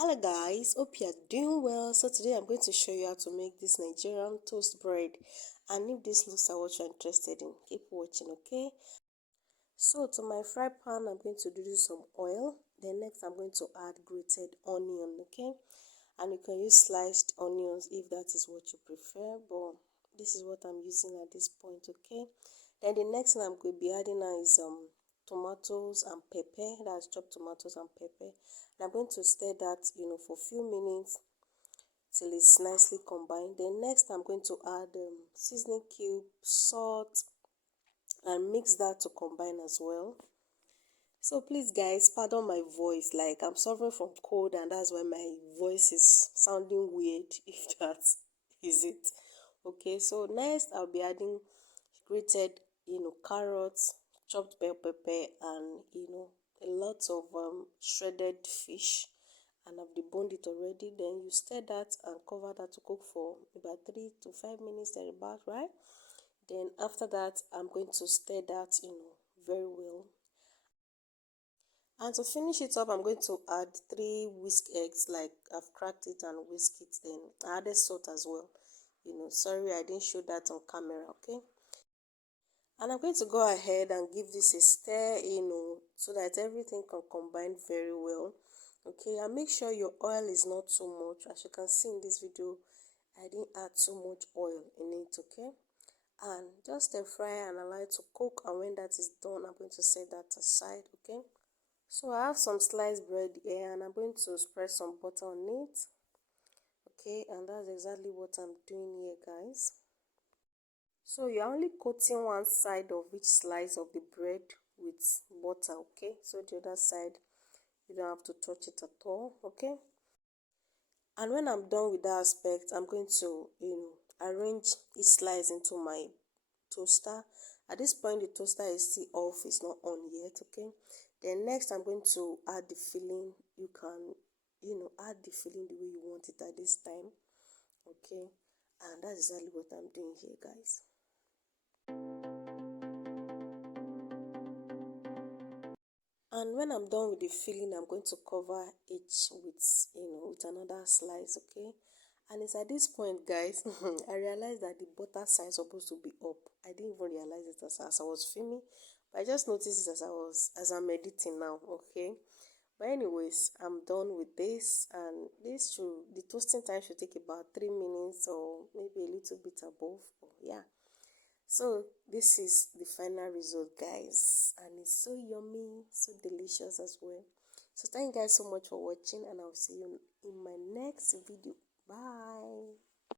Hello guys, hope you are doing well. So today I'm going to show you how to make this Nigerian toast bread, and if this looks like what you're interested in, keep watching. Okay, so to my fry pan I'm going to do some oil. Then next I'm going to add grated onion. Okay, and you can use sliced onions if that is what you prefer, but this is what I'm using at this point. Okay, then the next thing I'm going to be adding now is tomatoes and pepper. That's chopped tomatoes and pepper, and I'm going to stir that for a few minutes till it's nicely combined. Then next I'm going to add seasoning cube, salt, and mix that to combine as well. So please guys, pardon my voice, like I'm suffering from cold and that's why my voice is sounding weird, if that is it. Okay, so next I'll be adding grated carrots, chopped bell pepper, and a lot of shredded fish, and I've deboned it already. Then you stir that and cover that to cook for about 3 to 5 minutes thereabout, right? Then after that I'm going to stir that very well. And to finish it up, I'm going to add 3 whisk eggs, like I've cracked it and whisked it. Then I added salt as well. Sorry I didn't show that on camera. Okay, and I'm going to go ahead and give this a stir, so that everything can combine very well. Okay, and make sure your oil is not too much. As you can see in this video, I didn't add too much oil in it. Okay, and just stir fry and allow it to cook, and when that is done I'm going to set that aside. Okay, so I have some sliced bread here and I'm going to spread some butter on it. Okay, and that's exactly what I'm doing here, guys. So you're only coating one side of each slice of the bread with butter. Okay, so the other side you don't have to touch it at all. Okay, and when I'm done with that aspect, I'm going to arrange each slice into my toaster. At this point the toaster is still off, it's not on yet. Okay, then next I'm going to add the filling. You can add the filling the way you want it at this time. Okay, and that's exactly what I'm doing here, guys. And when I'm done with the filling, I'm going to cover it with another slice. Okay, and it's at this point, guys, I realized that the butter side is supposed to be up. I didn't even realize it as I was filming, but I just noticed it as I'm editing now. Okay, but anyways, I'm done with this, and the toasting time should take about 3 minutes or maybe a little bit above. Yeah, so this is the final result, guys, and it's so yummy, so delicious as well. So thank you guys so much for watching, and I'll see you in my next video. Bye.